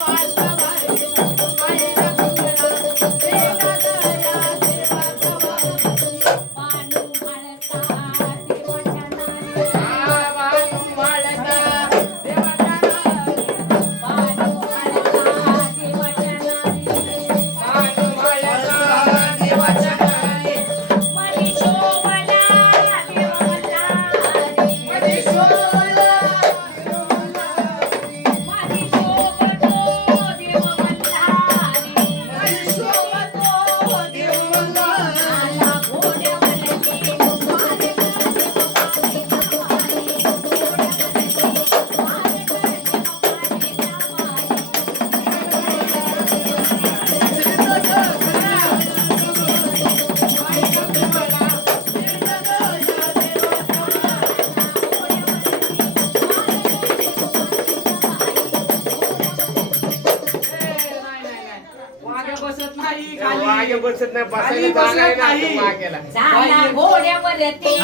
I love बसत नाही मागे खाली. बसत नाही खाली बसायला बसत नाही. मागेला झाला घोड्यावरती